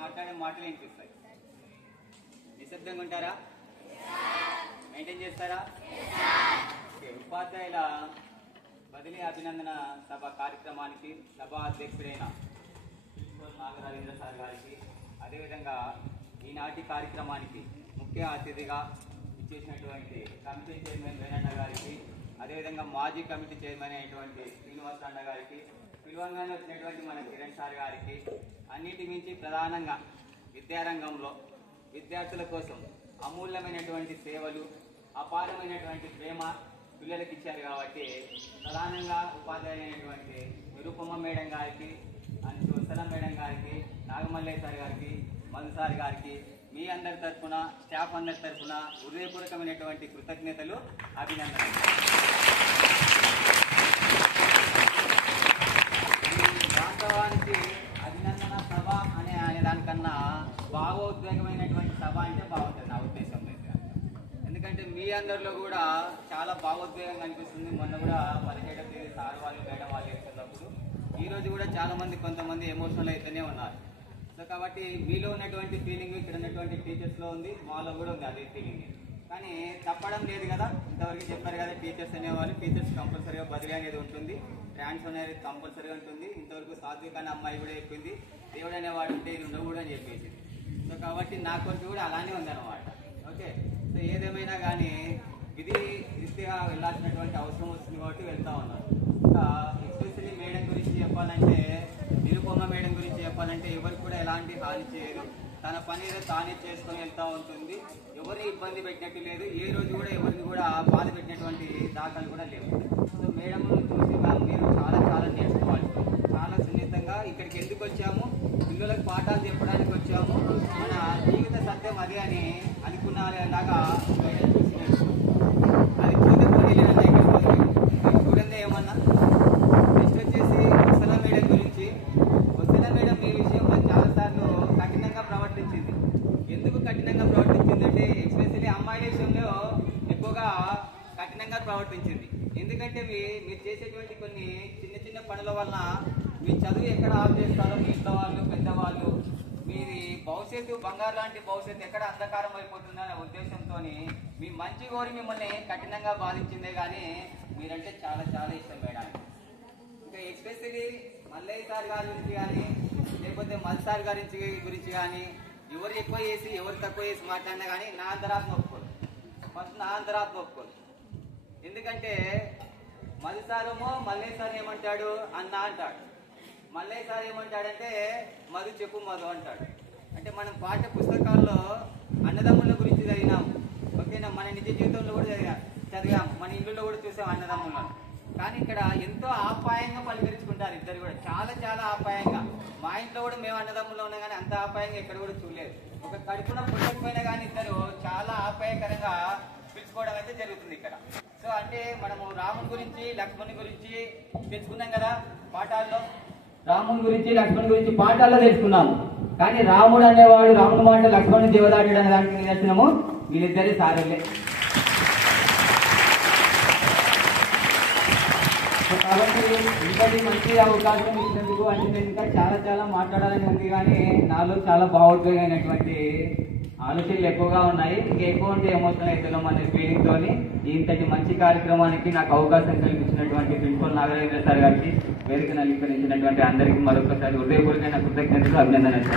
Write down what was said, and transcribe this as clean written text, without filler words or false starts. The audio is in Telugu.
మాట్లాడే మాటలు వినిపిస్తాయి. నిశ్శబ్దంగా ఉంటారా? మెయింటైన్ చేస్తారా? ఉపాధ్యాయుల బదిలీ అభినందన సభ కార్యక్రమానికి సభా అధ్యక్షుడైన నాగరాజేంద్ర సార్ గారికి, అదేవిధంగా ఈనాటి కార్యక్రమానికి ముఖ్య అతిథిగా ఇచ్చేసినటువంటి కమిటీ చైర్మన్ వేణన్న గారికి, అదేవిధంగా మాజీ కమిటీ చైర్మన్ అయినటువంటి శ్రీనివాస్ అన్న గారికి, పిలువంగానే వచ్చినటువంటి మన కిరణ్ సార్ గారికి, అన్నిటి మించి ప్రధానంగా విద్యారంగంలో విద్యార్థుల కోసం అమూల్యమైనటువంటి సేవలు, అపారమైనటువంటి ప్రేమ పిల్లలకి ఇచ్చారు కాబట్టి ప్రధానంగా ఉపాధ్యాయులైనటువంటి నిరుపమ మేడం గారికి, వసలం మేడం గారికి, నాగమల్లయ్య సార్ గారికి, మధు సార్ గారికి మీ అందరి తరఫున, స్టాఫ్ అందరి తరఫున హృదయపూర్వకమైనటువంటి కృతజ్ఞతలు, అభినందనలు. వాస్తవానికి అభినందన సభ అనే దానికన్నా భావోద్వేగమైనటువంటి సభ అంటే బాగుంటుంది నా ఉద్దేశం. ఎందుకంటే మీ అందరిలో కూడా చాలా భావోద్వేగంగా అనిపిస్తుంది. మొన్న కూడా 17వ తేదీ సార్ వాళ్ళు మేడం వాళ్ళు చేస్తున్నప్పుడు ఈరోజు కూడా చాలా మంది కొంతమంది ఎమోషనల్ అయితేనే ఉన్నారు. సో కాబట్టి మీలో ఉన్నటువంటి ఫీలింగ్ ఇక్కడ ఉన్నటువంటి టీచర్స్లో ఉంది, మాలో కూడా ఉంది అదే ఫీలింగ్. కానీ తప్పడం లేదు కదా, ఇంతవరకు చెప్పారు కదా టీచర్స్ అనేవాళ్ళు. టీచర్స్ కంపల్సరీగా బదిలీ అనేది ఉంటుంది, ట్రాన్స్ఫర్ అనేది కంపల్సరీగా ఉంటుంది. ఇంతవరకు సాత్విక అనే అమ్మాయి కూడా చెప్పింది దేవుడు అనేవాడు ఉంటే ఇది ఉండకూడదు అని చెప్పేసి. సో కాబట్టి నా కొరకు కూడా అలానే ఉందన్నమాట. ఓకే, సో ఏదేమైనా కానీ విధి రీతిగా వెళ్ళాల్సినటువంటి అవసరం వస్తుంది కాబట్టి వెళ్తా ఉన్నాను. ఇంకా ఎస్పెషల్లీ మేడం గురించి చెప్పాలంటే, నిరుపమ మేడం గురించి చెప్పాలంటే ఎవరికి కూడా ఎలాంటి హాని చేయదు. తన పని ఏదో తానే చేసుకొని వెళ్తూ ఉంటుంది. ఎవరిని ఇబ్బంది పెట్టినట్టు లేదు, ఏ రోజు కూడా ఎవరిని కూడా బాధ పెట్టినటువంటి దాఖలు కూడా లేవు. సో మేడం చూసి మీరు చాలా చాలా నేర్చుకోవాలి. చాలా సున్నితంగా ఇక్కడికి ఎందుకు వచ్చాము, పిల్లలకు పాఠాలు చెప్పడానికి వచ్చాము, మన జీవిత సత్యం అదే అని అనుకున్నలాగా అది పోతే పోనీ లేదంటే ఇక్కడ పోతుంది చూడండి. ఏమన్నా నెక్స్ట్ వచ్చేసి వసల మేడం గురించి. వసల మేడం ఈ విషయంలో చాలాసార్లు కఠినంగా ప్రవర్తించింది. ఎందుకు కఠినంగా ప్రవర్తించిందంటే ఎస్పెషల్లీ అమ్మాయిల విషయంలో ఎక్కువగా కఠినంగా ప్రవర్తించింది. ఎందుకంటే మీరు చేసేటువంటి కొన్ని చిన్న చిన్న పనుల వలన మీ చదువు ఎక్కడ ఆఫ్ చేస్తారో మీ ఇంట్లో వాళ్ళు, పెద్దవాళ్ళు, మీది భవిష్యత్తు బంగారు లాంటి భవిష్యత్తు ఎక్కడ అంధకారం అయిపోతుందనే ఉద్దేశంతో మీ మంచి కోరి మిమ్మల్ని కఠినంగా బాధించిందే కానీ మీరంటే చాలా చాలా ఇష్టం మేడం. ఇంకా ఎస్పెషల్లీ మల్లయ్య సార్ గారి గురించి కానీ లేకపోతే మధు సార్ గారి గురించి కానీ ఎవరు ఎక్కువ చేసి ఎవరు తక్కువ చేసి మాట్లాడినా కానీ నా అంతరాత్మ ఒప్పుకోదు. ఫస్ట్ నా అంతరాత్మ ఒప్పుకోదు. ఎందుకంటే మధు సారేమో మల్లయ్య సార్ ఏమంటాడు అన్న అంటాడు, మల్లయ్య సార్ ఏమంటాడంటే మధు చెప్పు మధు అంటాడు. అంటే మనం పాఠ్య పుస్తకాల్లో అన్నదమ్ముల గురించి చదివినాము, ఓకేనా, మన నిజ జీవితంలో కూడా చదివాము, మన ఇళ్ళలో కూడా చూసాం అన్నదమ్ములను. కానీ ఇక్కడ ఎంతో ఆప్యాయంగా పలకరించుకుంటారు ఇద్దరు కూడా, చాలా చాలా ఆప్యాయంగా. మా ఇంట్లో కూడా మేము అన్నదమ్ములు ఉన్నా కానీ అంత ఆప్యాయంగా ఇక్కడ కూడా చూడలేదు. ఒక కడుపున పుట్టకపోయినా కానీ ఇద్దరు చాలా ఆప్యాయకరంగా పిలుచుకోవడం అయితే జరుగుతుంది ఇక్కడ. సో అంటే మనము రాముని గురించి లక్ష్మణుని గురించి తెలుసుకున్నాం కదా పాఠాల్లో, రాముని గురించి లక్ష్మణుని గురించి పాఠాల్లో తెలుసుకున్నాము. కానీ రాముడు అనేవాడు రాముని మాట లక్ష్మణుని దేవదాటుడు అనే దానికి నిదర్శనము వీళ్ళిద్దరే సారులే. కాబట్టి ఇంతటి మంచి అవకాశం ఇచ్చినందుకు అంటే నేను ఇంకా చాలా చాలా మాట్లాడాలని ఉంది, కానీ నాలో చాలా భావోద్వేగమైనటువంటి ఆలోచనలు ఎక్కువగా ఉన్నాయి. ఇంకా ఎక్కువ ఉంటే ఎమోషనల్ అవుతున్నాం అనే ఫీలింగ్ తోని ఇంతటి మంచి కార్యక్రమానికి నాకు అవకాశం కల్పించినటువంటి ప్రిన్సిపల్ నాగరాజేంద్ర సార్ గారికి, వేదికను అలంకరించినటువంటి అందరికీ మరొకసారి హృదయపూర్వకమైన కృతజ్ఞతలు, అభినందనలు.